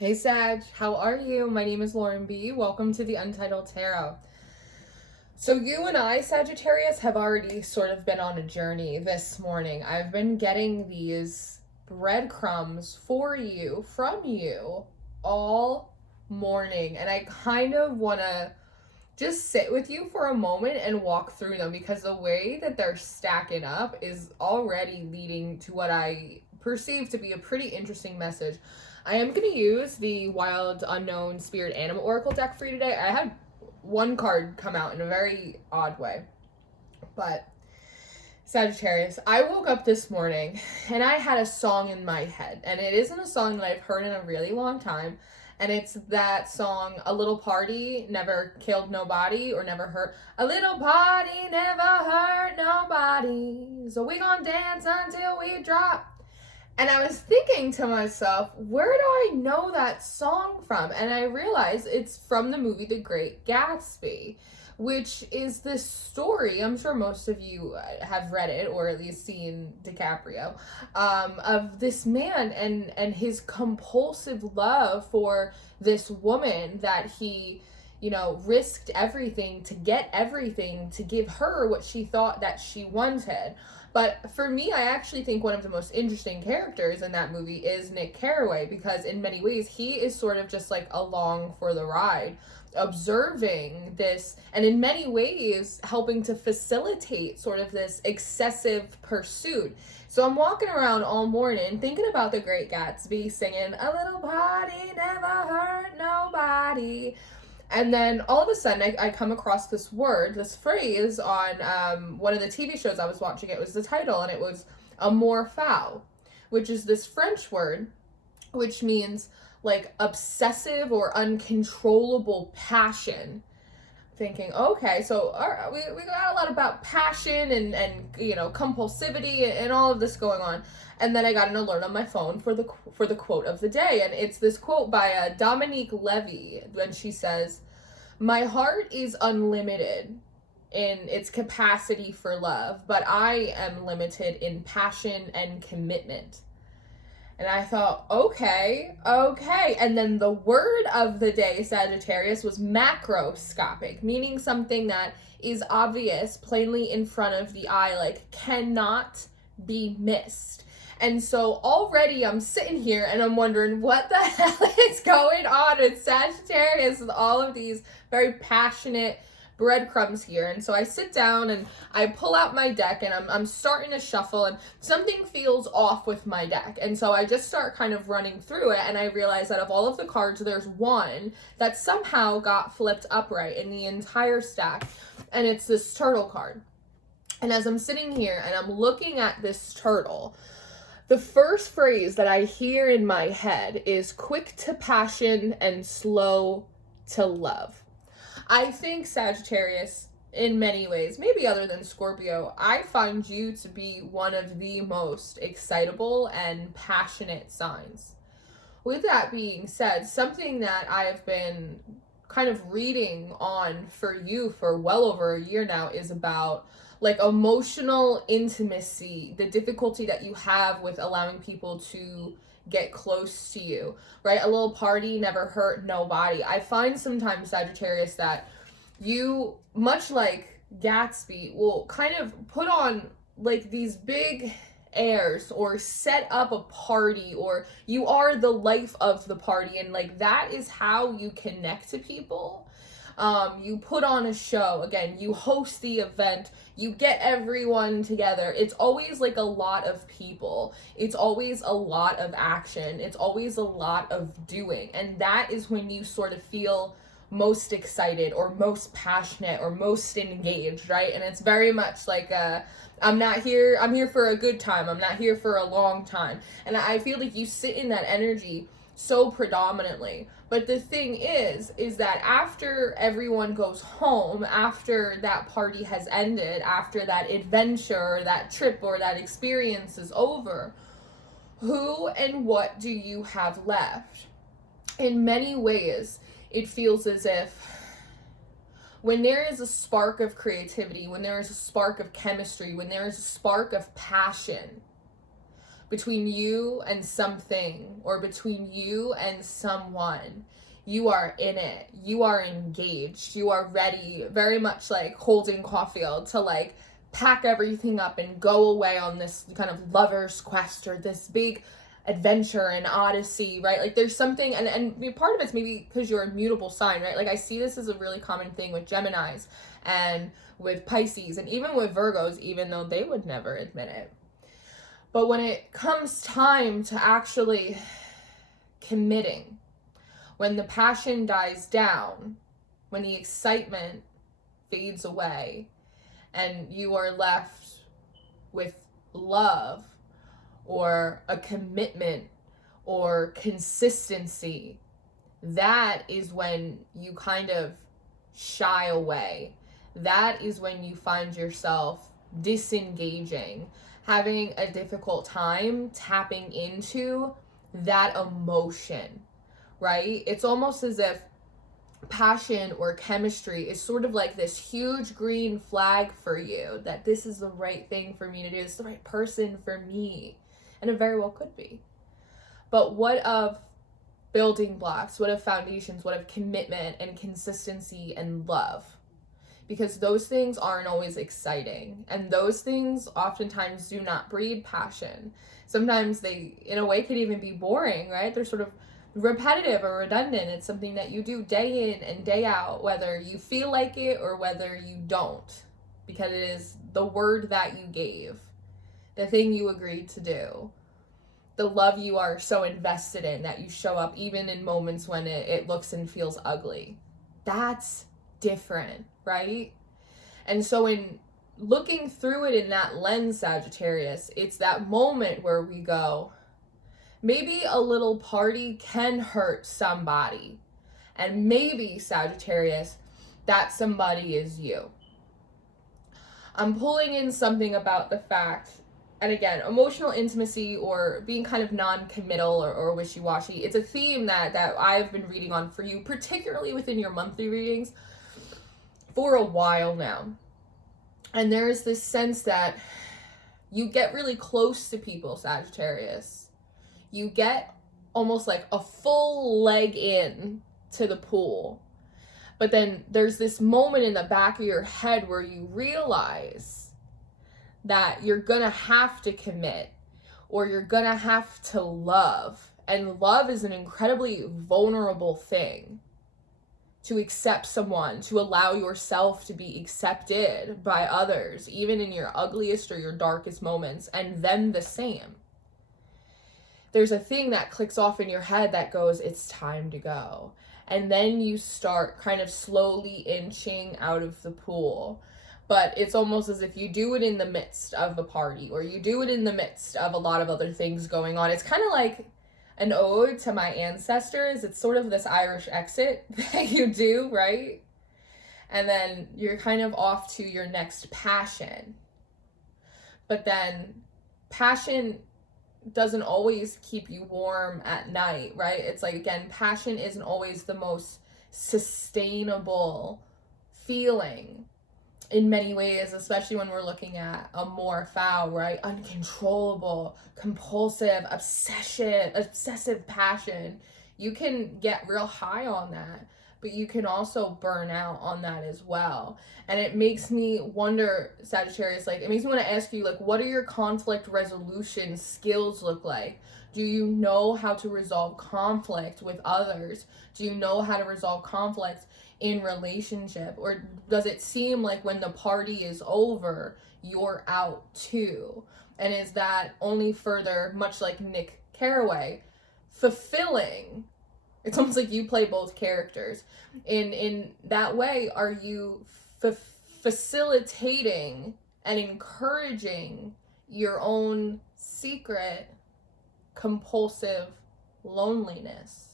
Hey Sag, how are you? My name is Lauren B. Welcome to the Untitled Tarot. So, you and I, Sagittarius, have already sort of been on a journey this morning. I've been getting these breadcrumbs for you, from you, all morning. And I kind of want to just sit with you for a moment and walk through them because the way that they're stacking up is already leading to what I perceive to be a pretty interesting message. I am going to use the Wild Unknown Spirit Animal Oracle deck for you today. I had one card come out in a very odd way, but Sagittarius, I woke up this morning and I had a song in my head, and it isn't a song that I've heard in a really long time. And it's that song, A Little Party Never Killed Nobody, or Never Hurt. A little party never hurt nobody, so we gon' dance until we drop. And I was thinking to myself, where do I know that song from? And I realized it's from the movie The Great Gatsby, which is this story. I'm sure most of you have read it or at least seen DiCaprio, of this man and his compulsive love for this woman that he risked everything to get everything to give her what she thought that she wanted. But for me, I actually think one of the most interesting characters in that movie is Nick Carraway, because in many ways he is sort of just like along for the ride, observing this, and in many ways helping to facilitate sort of this excessive pursuit. So I'm walking around all morning thinking about The Great Gatsby, singing "A little party never hurt nobody." And then all of a sudden, I come across this word, this phrase on one of the TV shows I was watching. It was the title, and it was amour foul, which is this French word, which means like obsessive or uncontrollable passion. Thinking, okay, so all right, we got a lot about passion and compulsivity and all of this going on. And then I got an alert on my phone for the quote of the day, and it's this quote by Dominique Levy, when she says, "My heart is unlimited in its capacity for love, but I am limited in passion and commitment." And I thought, okay. And then the word of the day, Sagittarius, was macroscopic, meaning something that is obvious, plainly in front of the eye, like cannot be missed. And so already I'm sitting here and I'm wondering what the hell is going on with Sagittarius with all of these very passionate breadcrumbs here. And so I sit down and I pull out my deck, and I'm starting to shuffle, and something feels off with my deck. And so I just start kind of running through it, and I realize that of all of the cards, there's one that somehow got flipped upright in the entire stack, and it's this turtle card. And as I'm sitting here and I'm looking at this turtle, the first phrase that I hear in my head is quick to passion and slow to love. I think Sagittarius, in many ways, maybe other than Scorpio, I find you to be one of the most excitable and passionate signs. With that being said, something that I've been kind of reading on for you for well over a year now is about like emotional intimacy, the difficulty that you have with allowing people to get close to you, right? A little party never hurt nobody. I find sometimes, Sagittarius, that you, much like Gatsby, will kind of put on like these big airs or set up a party, or you are the life of the party, and like that is how you connect to people. You put on a show, again, you host the event, you get everyone together. It's always like a lot of people. It's always a lot of action. It's always a lot of doing. And that is when you sort of feel most excited or most passionate or most engaged, right? And it's very much like I'm here for a good time. I'm not here for a long time. And I feel like you sit in that energy so predominantly. But the thing is that after everyone goes home, after that party has ended, after that adventure, that trip, or that experience is over, who and what do you have left? In many ways, it feels as if when there is a spark of creativity, when there is a spark of chemistry, when there is a spark of passion, between you and something, or between you and someone. You are in it. You are engaged. You are ready, very much like holding Caulfield, to like pack everything up and go away on this kind of lover's quest, or this big adventure and odyssey, right? Like there's something, and part of it's maybe because you're a mutable sign, right? Like I see this as a really common thing with Geminis and with Pisces and even with Virgos, even though they would never admit it. But when it comes time to actually committing, when the passion dies down, when the excitement fades away, and you are left with love, or a commitment, or consistency, that is when you kind of shy away. That is when you find yourself disengaging, having a difficult time tapping into that emotion, right? It's almost as if passion or chemistry is sort of like this huge green flag for you, that this is the right thing for me to do, it's the right person for me, and it very well could be. But what of building blocks? What of foundations? What of commitment and consistency and love? Because those things aren't always exciting, and those things oftentimes do not breed passion. Sometimes they, in a way, could even be boring, right? They're sort of repetitive or redundant. It's something that you do day in and day out, whether you feel like it or whether you don't, because it is the word that you gave, the thing you agreed to do, the love you are so invested in that you show up even in moments when it looks and feels ugly. That's different, right? And so in looking through it in that lens, Sagittarius, it's that moment where we go, maybe a little party can hurt somebody. And maybe, Sagittarius, that somebody is you. I'm pulling in something about the fact, and again, emotional intimacy or being kind of non-committal or wishy-washy, it's a theme that I've been reading on for you, particularly within your monthly readings, for a while now. And there's this sense that you get really close to people, Sagittarius. You get almost like a full leg in to the pool. But then there's this moment in the back of your head where you realize that you're gonna have to commit, or you're gonna have to love. And love is an incredibly vulnerable thing. To accept someone, to allow yourself to be accepted by others, even in your ugliest or your darkest moments, and them the same. There's a thing that clicks off in your head that goes, it's time to go. And then you start kind of slowly inching out of the pool. But it's almost as if you do it in the midst of the party, or you do it in the midst of a lot of other things going on. It's kind of like an ode to my ancestors. It's sort of this Irish exit that you do, right? And then you're kind of off to your next passion. But then passion doesn't always keep you warm at night, right? It's like, again, passion isn't always the most sustainable feeling in many ways, especially when we're looking at a more foul, right? Uncontrollable, compulsive, obsessive passion. You can get real high on that, but you can also burn out on that as well. And it makes me wonder, Sagittarius, like, it makes me want to ask you, like, what do your conflict resolution skills look like? Do you know how to resolve conflict with others? Do you know how to resolve conflict in relationship? Or does it seem like when the party is over, you're out too? And is that only further, much like Nick Carraway, fulfilling? It's almost like you play both characters. In that way, are you facilitating and encouraging your own secret compulsive loneliness?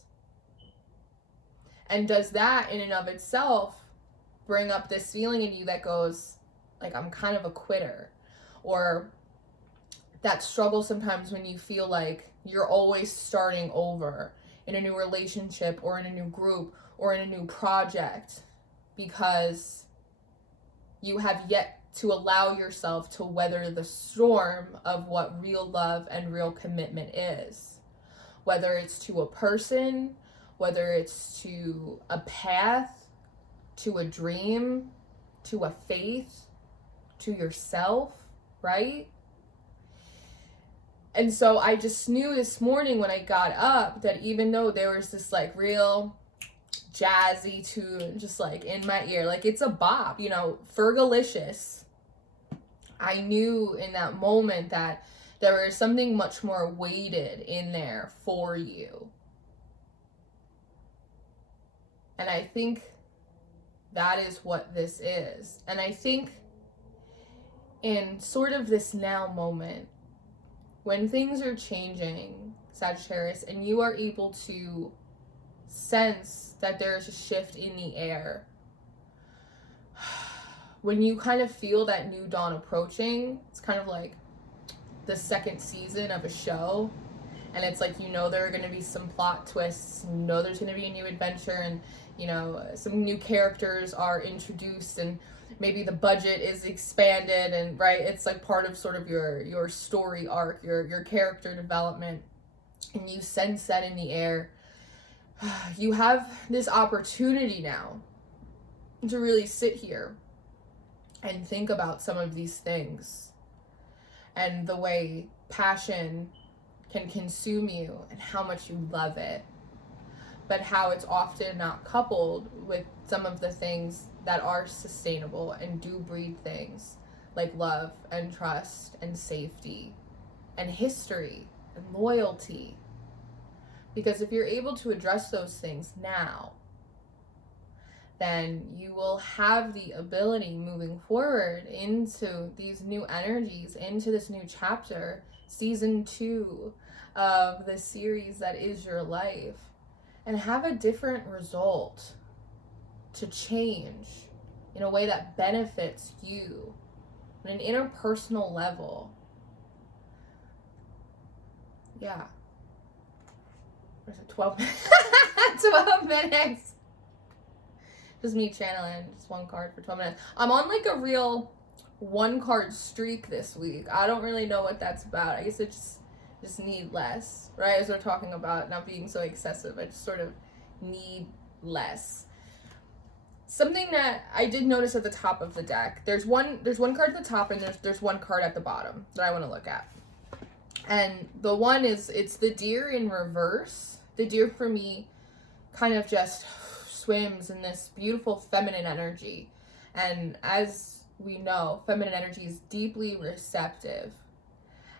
And does that in and of itself bring up this feeling in you that goes, like, I'm kind of a quitter? Or that struggle sometimes when you feel like you're always starting over in a new relationship or in a new group or in a new project because you have yet to allow yourself to weather the storm of what real love and real commitment is. Whether it's to a person, whether it's to a path, to a dream, to a faith, to yourself, right? And so I just knew this morning when I got up that even though there was this like real jazzy tune just like in my ear, like it's a bop, you know, Fergalicious, I knew in that moment that there was something much more weighted in there for you. And I think that is what this is. And I think in sort of this now moment, when things are changing, Sagittarius, and you are able to sense that there's a shift in the air, when you kind of feel that new dawn approaching, it's kind of like the second season of a show, and it's like, you know, there are going to be some plot twists, you know, there's going to be a new adventure, and you know, some new characters are introduced, and maybe the budget is expanded, and right, it's like part of sort of your story arc, your character development, and you sense that in the air. You have this opportunity now to really sit here and think about some of these things and the way passion can consume you and how much you love it, but how it's often not coupled with some of the things that are sustainable and do breed things like love and trust and safety and history and loyalty. Because if you're able to address those things now, then you will have the ability moving forward into these new energies, into this new chapter, season 2 of the series that is your life, and have a different result to change in a way that benefits you on an interpersonal level. Yeah. What is it, 12 minutes? 12 minutes. Just me channeling just one card for 12 minutes. I'm on like a real 1-card streak this week. I don't really know what that's about. I guess I just need less, right? As we're talking about not being so excessive, I just sort of need less. Something that I did notice at the top of the deck, there's one card at the top, and there's one card at the bottom that I want to look at. And the one is, it's the deer in reverse. The deer for me kind of just swims in this beautiful feminine energy. And as we know, feminine energy is deeply receptive.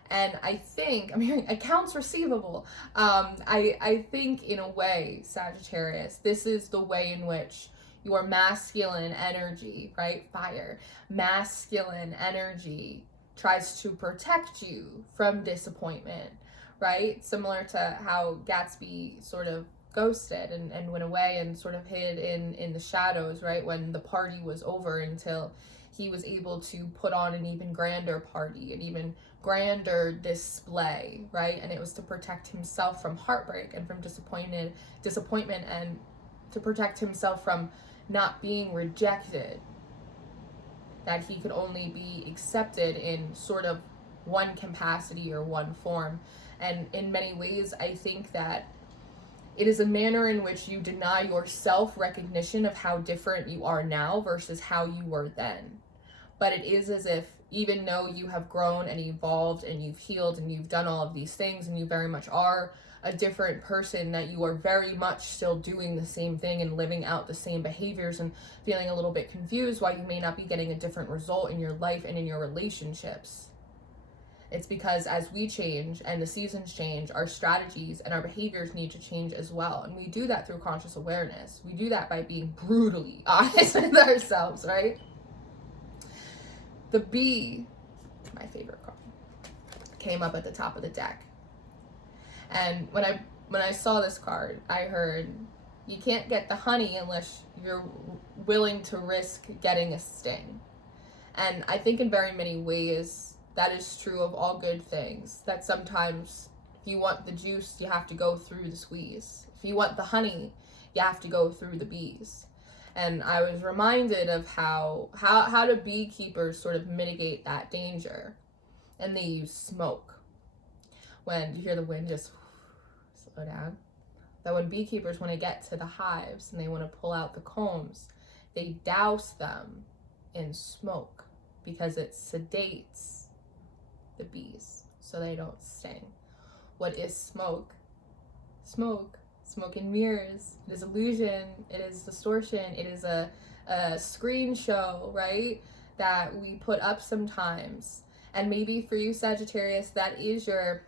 And I think, I'm hearing accounts receivable. I think in a way, Sagittarius, this is the way in which your masculine energy, right? Fire, masculine energy tries to protect you from disappointment, right? Similar to how Gatsby sort of ghosted and went away and sort of hid in the shadows, right? When the party was over, until he was able to put on an even grander party, an even grander display, right? And it was to protect himself from heartbreak and from disappointment, and to protect himself from not being rejected, that he could only be accepted in sort of one capacity or one form. And in many ways, I think that it is a manner in which you deny yourself recognition of how different you are now versus how you were then. But it is as if, even though you have grown and evolved and you've healed and you've done all of these things and you very much are a different person, that you are very much still doing the same thing and living out the same behaviors and feeling a little bit confused why you may not be getting a different result in your life and in your relationships. It's because as we change and the seasons change, our strategies and our behaviors need to change as well. And we do that through conscious awareness. We do that by being brutally honest with ourselves, right? The bee, my favorite card, came up at the top of the deck. And when I saw this card, I heard, you can't get the honey unless you're willing to risk getting a sting. And I think in very many ways, that is true of all good things. That sometimes if you want the juice, you have to go through the squeeze. If you want the honey, you have to go through the bees. And I was reminded of how do beekeepers sort of mitigate that danger. And they use smoke. When you hear the wind just slow down, that when beekeepers want to get to the hives and they want to pull out the combs, they douse them in smoke because it sedates the bees so they don't sting. What is smoke? Smoke and mirrors. It is illusion, it is distortion, it is a screen show, right, that we put up sometimes. And maybe for you, Sagittarius, that is your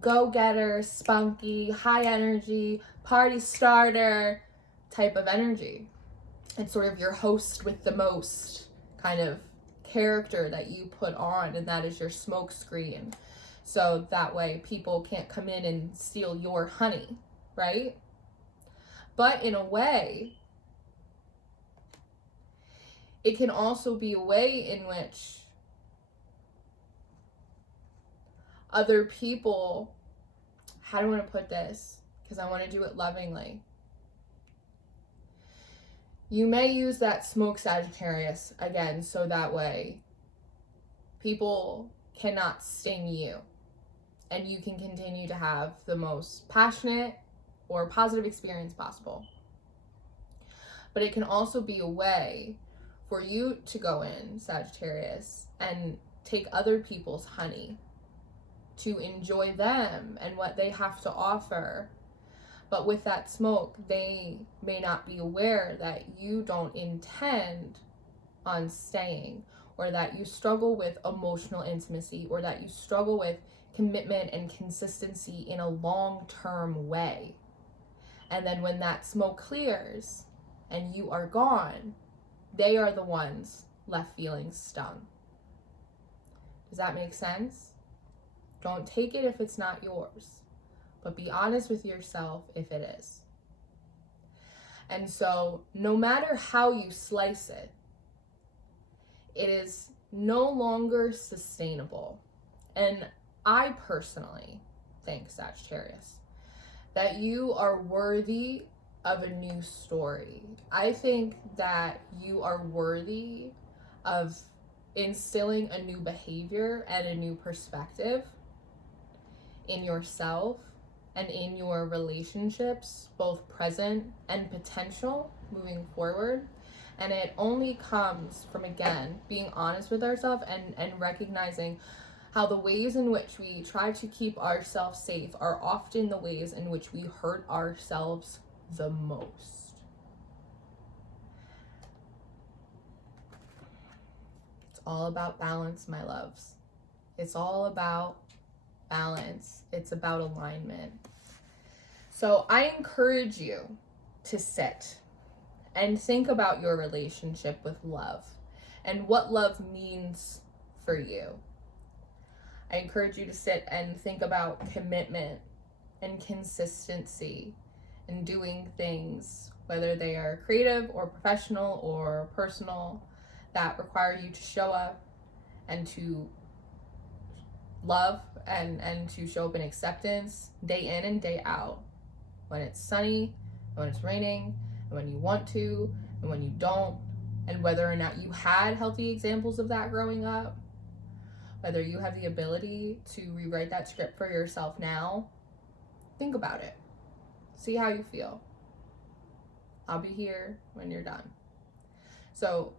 go-getter, spunky, high energy, party starter type of energy. It's sort of your host with the most kind of character that you put on, and that is your smoke screen. So that way people can't come in and steal your honey, right? But in a way, it can also be a way in which other people, how do I want to put this? Because I want to do it lovingly. You may use that smoke, Sagittarius, again, so that way people cannot sting you and you can continue to have the most passionate or positive experience possible. But it can also be a way for you to go in, Sagittarius, and take other people's honey, to enjoy them and what they have to offer. But with that smoke, they may not be aware that you don't intend on staying, or that you struggle with emotional intimacy, or that you struggle with commitment and consistency in a long-term way. And then when that smoke clears and you are gone, they are the ones left feeling stung. Does that make sense? Don't take it if it's not yours, but be honest with yourself if it is. And so no matter how you slice it, it is no longer sustainable. And I personally think, Sagittarius, that you are worthy of a new story. I think that you are worthy of instilling a new behavior and a new perspective in yourself and in your relationships, both present and potential moving forward. And it only comes from, again, being honest with ourselves and recognizing how the ways in which we try to keep ourselves safe are often the ways in which we hurt ourselves the most. It's all about balance, my loves. It's all about balance. It's about alignment. So I encourage you to sit and think about your relationship with love and what love means for you. I encourage you to sit and think about commitment and consistency and doing things, whether they are creative or professional or personal, that require you to show up and to love and to show up in acceptance day in and day out. When it's sunny, when it's raining, and when you want to, and when you don't, and whether or not you had healthy examples of that growing up, whether you have the ability to rewrite that script for yourself now, think about it. See how you feel. I'll be here when you're done. So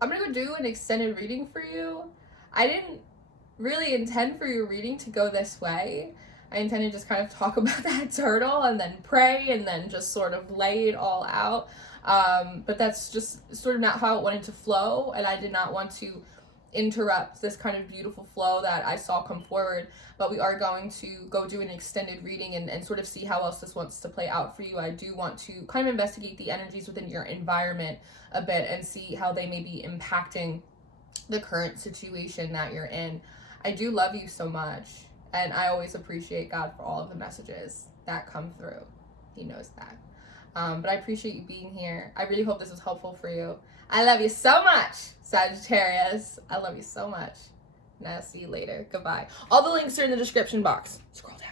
I'm gonna go do an extended reading for you. I didn't really intend for your reading to go this way. I intend to just kind of talk about that turtle and then pray and then just sort of lay it all out. But that's just sort of not how it wanted to flow, and I did not want to interrupt this kind of beautiful flow that I saw come forward. But we are going to go do an extended reading and sort of see how else this wants to play out for you. I do want to kind of investigate the energies within your environment a bit and see how they may be impacting the current situation that you're in. I do love you so much, and I always appreciate God for all of the messages that come through. He knows that. But I appreciate you being here. I really hope this was helpful for you. I love you so much, Sagittarius. I love you so much. And I'll see you later. Goodbye. All the links are in the description box. Scroll down.